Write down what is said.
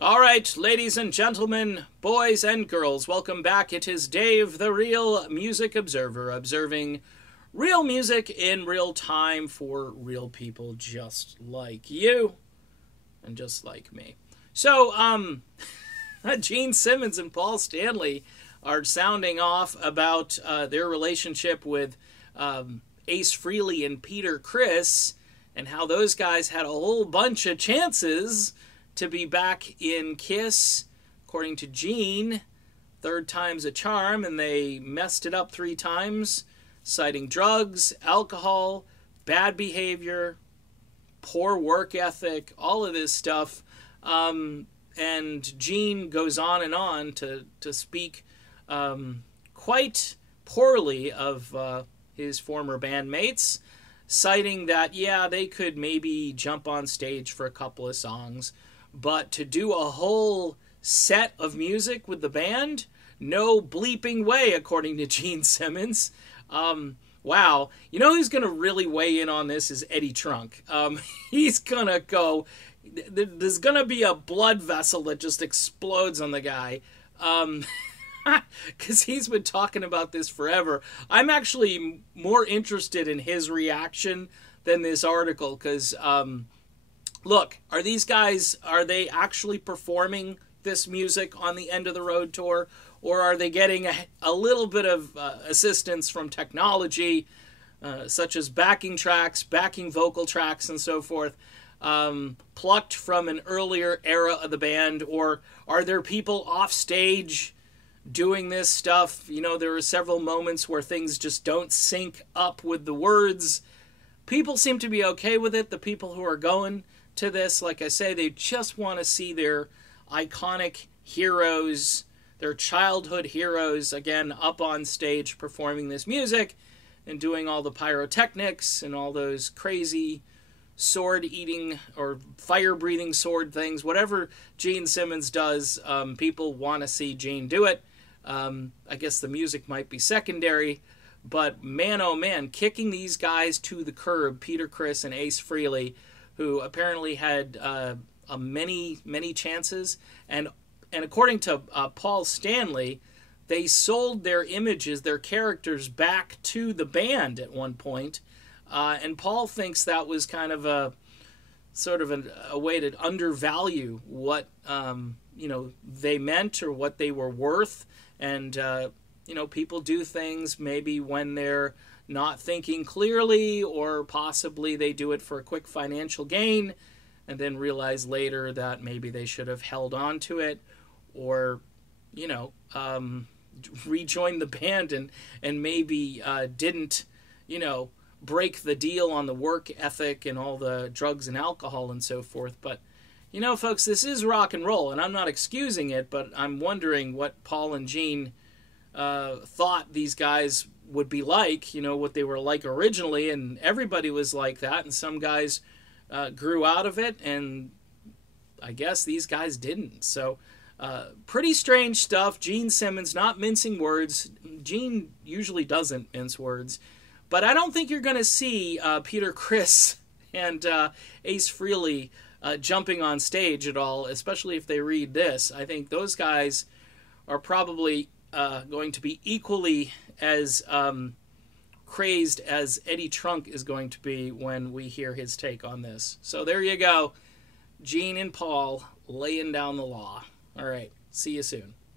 All right, ladies and gentlemen, boys and girls, welcome back. It is Dave, the Real Music Observer, observing real music in real time for real people just like you and just like me. So, Gene Simmons and Paul Stanley are sounding off about their relationship with Ace Frehley and Peter Criss and how those guys had a whole bunch of chances to be back in Kiss, according to Gene. Third time's a charm, and they messed it up 3 times, citing drugs, alcohol, bad behavior, poor work ethic, all of this stuff. And Gene goes on to speak quite poorly of his former bandmates, citing that, yeah, they could maybe jump on stage for a couple of songs, but to do a whole set of music with the band, no bleeping way, according to Gene Simmons. Wow. You know who's going to really weigh in on this is Eddie Trunk. He's going to go... There's going to be a blood vessel that just explodes on the guy. Because he's been talking about this forever. I'm actually more interested in his reaction than this article, because... look, are these guys, are they actually performing this music on the End of the Road tour? Or are they getting a little bit of assistance from technology, such as backing tracks, backing vocal tracks, and so forth, plucked from an earlier era of the band? Or are there people off stage doing this stuff? You know, there are several moments where things just don't sync up with the words. People seem to be okay with it, the people who are going to this. Like I say, they just want to see their iconic heroes, their childhood heroes, again, up on stage performing this music and doing all the pyrotechnics and all those crazy sword-eating or fire-breathing sword things. Whatever Gene Simmons does, people want to see Gene do it. I guess the music might be secondary, but man, oh man, kicking these guys to the curb, Peter Criss and Ace Frehley, who apparently had many chances, and according to Paul Stanley, they sold their images, their characters, back to the band at one point, and Paul thinks that was kind of a sort of a way to undervalue what they meant or what they were worth, and people do things maybe when they're not thinking clearly, or possibly they do it for a quick financial gain and then realize later that maybe they should have held on to it, or rejoin the band and maybe didn't break the deal on the work ethic and all the drugs and alcohol and so forth. But folks, this is rock and roll, and I'm not excusing it, but I'm wondering what Paul and Gene thought these guys would be like, what they were like originally, and everybody was like that, and some guys grew out of it, and I guess these guys didn't. So pretty strange stuff. Gene Simmons not mincing words. Gene usually doesn't mince words, but I don't think you're going to see Peter Criss and Ace Frehley jumping on stage at all, especially if they read this. I think those guys are probably going to be equally as crazed as Eddie Trunk is going to be when we hear his take on this. So there you go. Gene and Paul laying down the law. All right. See you soon.